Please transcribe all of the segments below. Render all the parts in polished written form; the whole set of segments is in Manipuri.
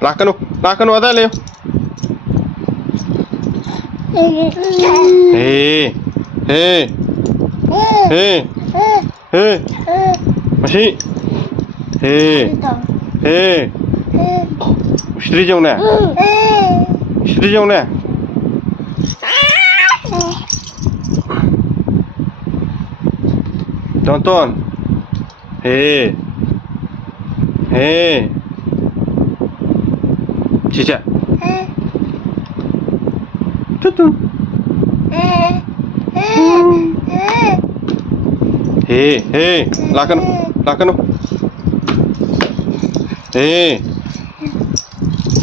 lắc cái nụ tay liều ê ê ê ê masih istri jauh nè istri jauh nè tonton Cica tonton lakan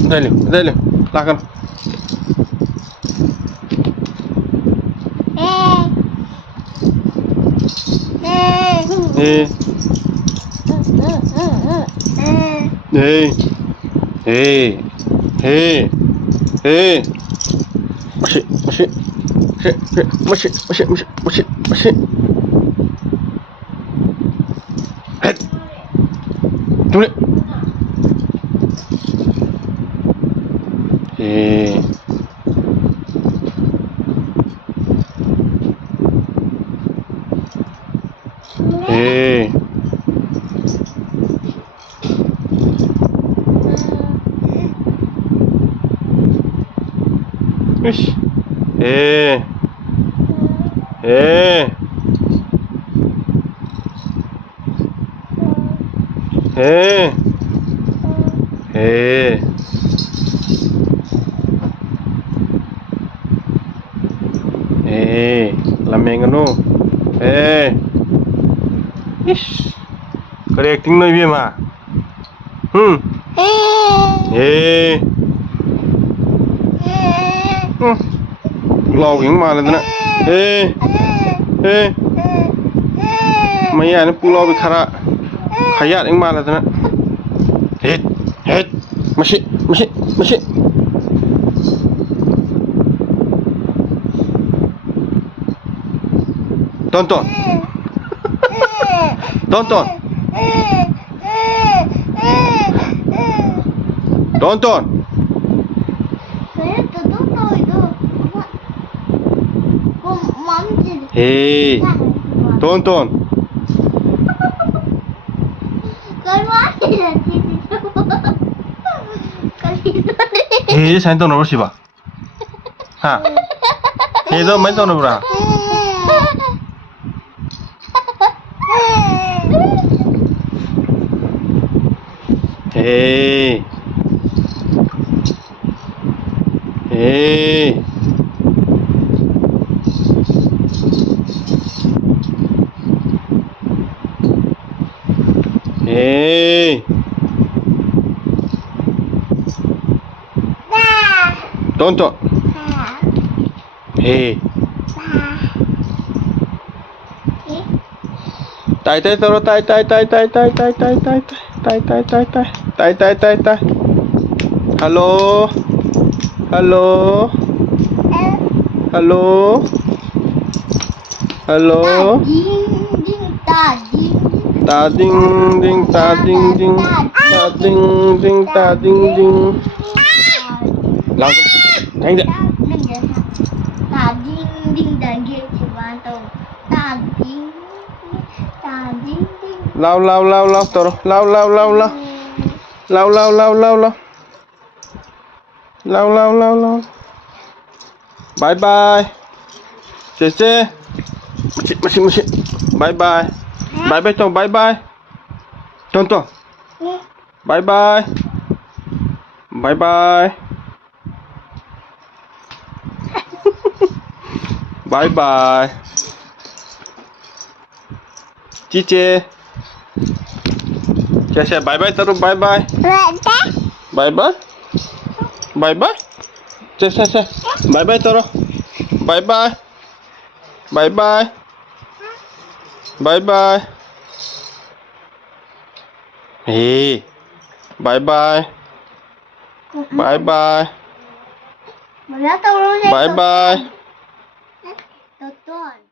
dale lakan masih head tuli Ish. Làm nó ish cái acting nói viên mà lo những mà lên đó mấy anh pulau bị khaya những mà lên đó hết masih tonton tonton saya tahu nomor siapa ha itu main tahu nomor berapa tonton tai taro tai halo ta ding langsung đánh dậy lau toro lau bye bye cece masih bye bye tong bye bye tonton bye bye bye bye cice Cece bye bye taruh bye bye Cece bye bye taruh bye bye bye bye